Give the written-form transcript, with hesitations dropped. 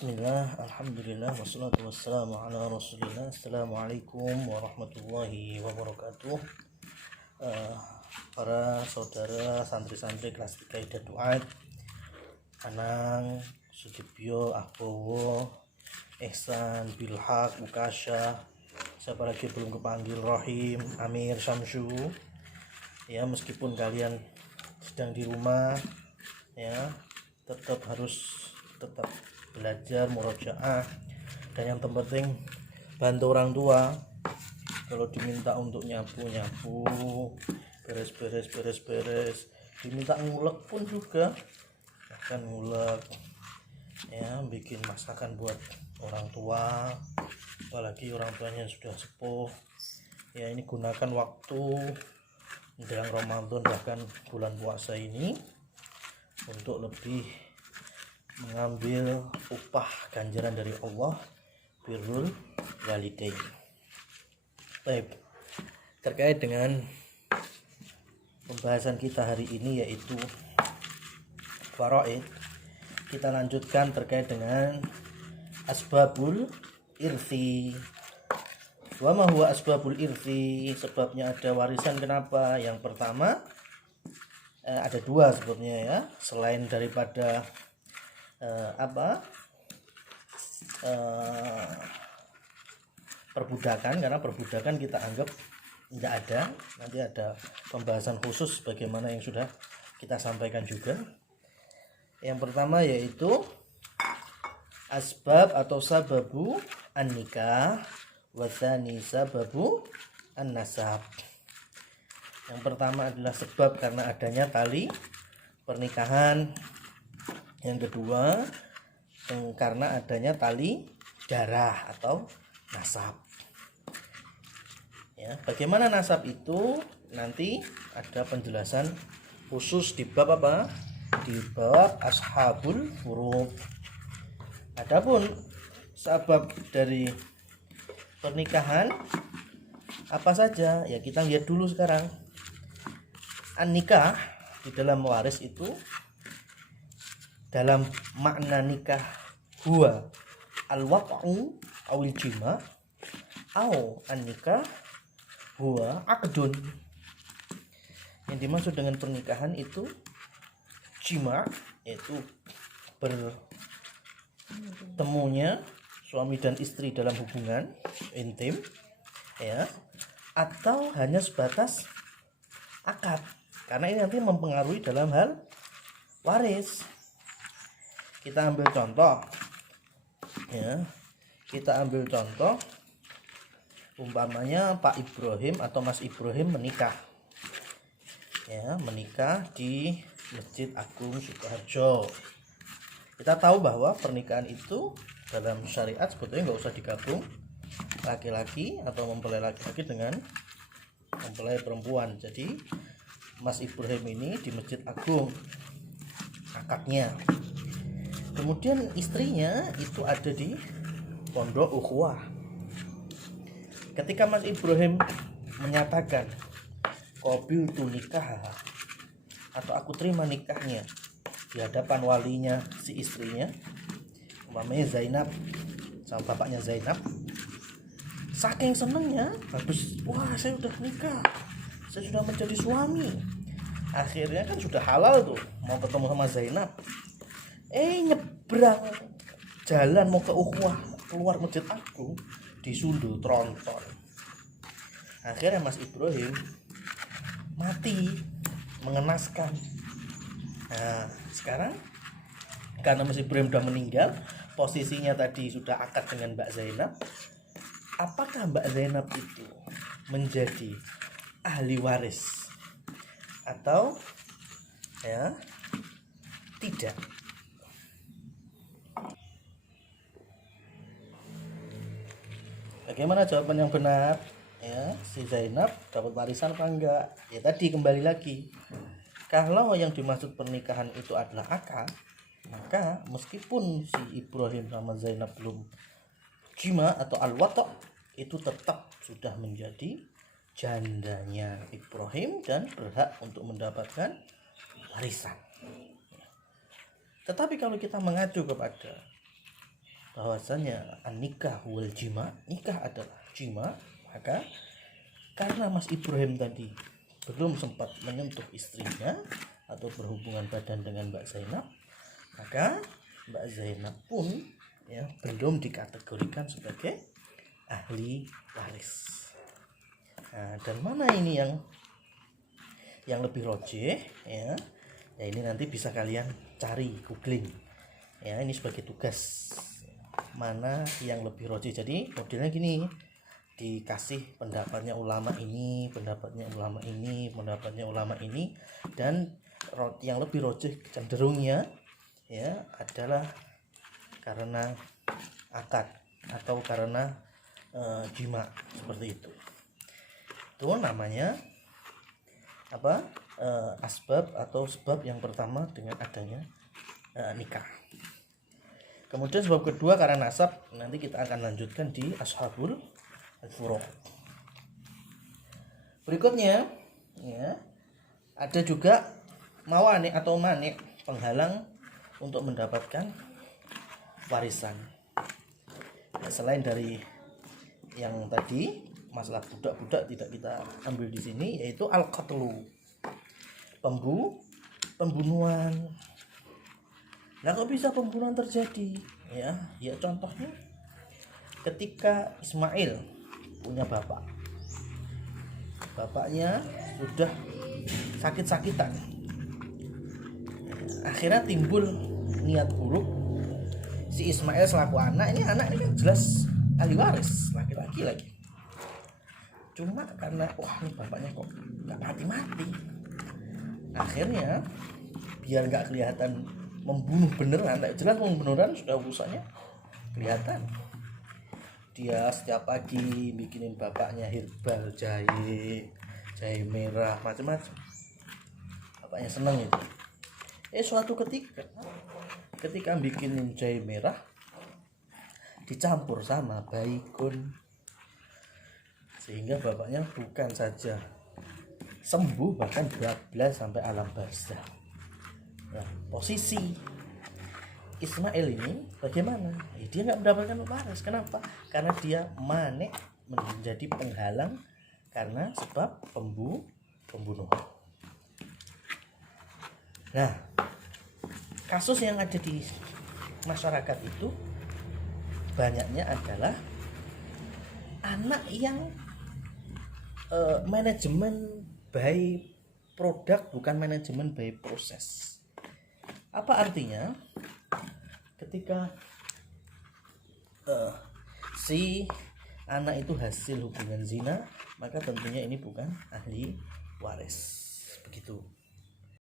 Bismillah, alhamdulillah, wassalatu wassalamu ala rasulillah. Assalamualaikum warahmatullahi wabarakatuh. Para saudara santri-santri kelas 3 Ida Duat, Anang, Sudibyo, Ahbowo, Ihsan, Bilhaq, Ukasha, siapa lagi belum kepanggil, Rohim, Amir, Syamsu. Ya, meskipun kalian sedang di rumah, ya, tetap belajar murojaah, dan yang terpenting bantu orang tua. Kalau diminta untuk nyapu, beres, diminta ngulek pun juga, bahkan ngulek, ya, bikin masakan buat orang tua, apalagi orang tuanya sudah sepuh. Ya, ini gunakan waktu menjelang Ramadan bahkan bulan puasa ini untuk lebih mengambil upah ganjaran dari Allah, birrul walidain. Baik, terkait dengan pembahasan kita hari ini yaitu faraid, kita lanjutkan terkait dengan asbabul irthi. Wa ma huwa asbabul irthi? Sebabnya ada warisan kenapa? Yang pertama, ada dua sebabnya, ya, selain daripada perbudakan, karena perbudakan kita anggap tidak ada. Nanti ada pembahasan khusus bagaimana yang sudah kita sampaikan juga. Yang pertama yaitu asbab atau sababu an-nikah, wa tsani sababu an-nasab. Yang pertama adalah sebab karena adanya tali pernikahan. Yang kedua karena adanya tali darah atau nasab. Ya, bagaimana nasab itu nanti ada penjelasan khusus di bab apa? Di bab ashabul furud. Adapun sebab dari pernikahan apa saja? Ya, kita lihat dulu sekarang. An-nikah di dalam waris itu, dalam makna nikah, huwa al-wat'u awil jima au an-nikah huwa aqdun. Yang dimaksud dengan pernikahan itu jima, yaitu bertemunya suami dan istri dalam hubungan intim, ya, atau hanya sebatas akad, karena ini nanti mempengaruhi dalam hal waris. Kita ambil contoh, ya, umpamanya Pak Ibrahim atau Mas Ibrahim menikah, ya, menikah di Masjid Agung Sukoharjo. Kita tahu bahwa pernikahan itu dalam syariat sebetulnya nggak usah digabung laki-laki atau mempelai laki-laki dengan mempelai perempuan. Jadi Mas Ibrahim ini di Masjid Agung akadnya, kemudian istrinya itu ada di Pondok Ukhuwah. Ketika Mas Ibrahim menyatakan qabiltu nikah, atau aku terima nikahnya, di hadapan walinya si istrinya, umpamanya Zainab sama bapaknya Zainab, saking senengnya, habis, wah, saya sudah nikah, saya sudah menjadi suami. Akhirnya kan sudah halal tuh mau ketemu sama Zainab, nyebrang jalan mau ke Ukhuwah, keluar Masjid Agung, disundul tronton. Akhirnya Mas Ibrahim mati mengenaskan. Nah, sekarang karena Mas Ibrahim sudah meninggal, posisinya tadi sudah akad dengan Mbak Zainab. Apakah Mbak Zainab itu menjadi ahli waris atau, ya, tidak? Bagaimana jawaban yang benar? Ya, si Zainab dapat warisan apa enggak? Ya, tadi kembali lagi, kalau yang dimaksud pernikahan itu adalah akad, maka meskipun si Ibrahim sama Zainab belum jima atau al-wata', itu tetap sudah menjadi jandanya Ibrahim dan berhak untuk mendapatkan warisan. Tetapi kalau kita mengacu kepada bahwasanya an-nikah wal jima, nikah adalah jima, maka karena Mas Ibrahim tadi belum sempat menyentuh istrinya atau berhubungan badan dengan Mbak Zainab, maka Mbak Zainab pun ya belum dikategorikan sebagai ahli waris. Nah, dan mana ini yang lebih rojih ya? Ya ini nanti bisa kalian cari, googling. Ya, ini sebagai tugas. Mana yang lebih rojih. Jadi modelnya gini, dikasih pendapatnya ulama ini, pendapatnya ulama ini, pendapatnya ulama ini, dan yang lebih rojih cenderungnya ya adalah karena akad atau karena jima, seperti itu. Itu namanya apa? Asbab atau sebab yang pertama dengan adanya nikah. Kemudian sebab kedua karena nasab, nanti kita akan lanjutkan di ashabul furuq. Berikutnya ya, ada juga mawani atau mani, penghalang untuk mendapatkan warisan. Ya, selain dari yang tadi masalah budak-budak tidak kita ambil di sini, yaitu al-qatlu, pembunuhan. Nah, kok bisa pembunuhan terjadi? Ya contohnya ketika Ismail punya bapaknya sudah sakit-sakitan, akhirnya timbul niat buruk si Ismail selaku anak ini kan jelas ahli waris, laki-laki lagi. Cuma karena ini bapaknya kok nggak mati-mati, akhirnya biar nggak kelihatan membunuh beneran, jelas membunuh beneran sudah urusannya kelihatan, dia setiap pagi bikinin bapaknya herbal, jahe merah, macam-macam. Bapaknya seneng itu. Suatu ketika bikinin jahe merah dicampur sama baikun, sehingga bapaknya bukan saja sembuh, bahkan bablas sampai alam barzakh. Nah, posisi Ismail ini bagaimana? Dia nggak mendapatkan waris. Kenapa? Karena dia manik, menjadi penghalang karena sebab pembunuhan. Nah, kasus yang ada di masyarakat itu banyaknya adalah anak yang manajemen by produk, bukan manajemen by proses. Apa artinya? Ketika si anak itu hasil hubungan zina, maka tentunya ini bukan ahli waris. Begitu.